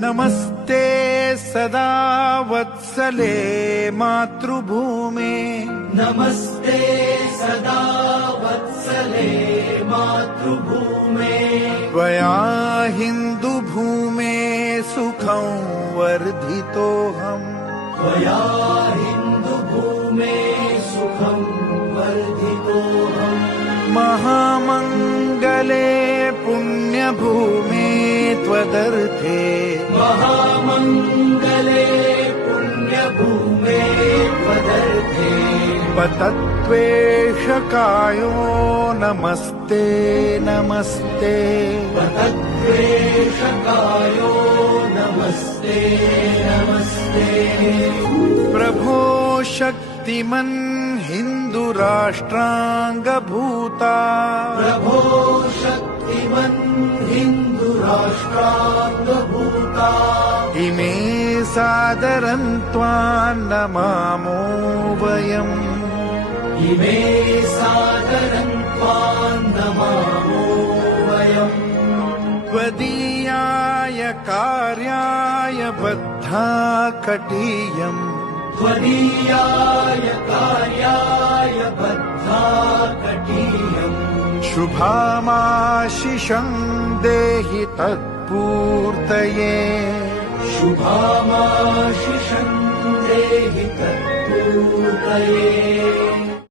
नमस्ते सदा वत्सले मातृभूमे नमस्ते सदा वत्सले मातृभूमे त्वया हिन्दुभूमे सुखं वर्धितोऽहम् त्वया हिन्दुभूमे सुखं वर्धितोऽहम् महामङ्गले पुण्यभूमे त्वदर्थे महामङ्गले पुण्यभूमे त्वदर्थे पतत्वेषकायो नमस्ते नमस्ते पतत्वेषकायो नमस्ते नमस्ते प्रभो शक्तिमन् हिन्दुराष्ट्राङ्गभूता प्रभो शक्तिमन् हिन्दुराष्ट्राङ्गभूता इमे सादरं त्वां नमामो वयम् इमे सादरं त्वां नमामो वयम् त्वदीयाय कार्याय बद्धा कटीयम् त्वदीयाय कार्याय बद्धा कटीयम् शुभामाशिषं देहि तत्पूर्तये शुभामाशिषं देहि तत्पूर्तये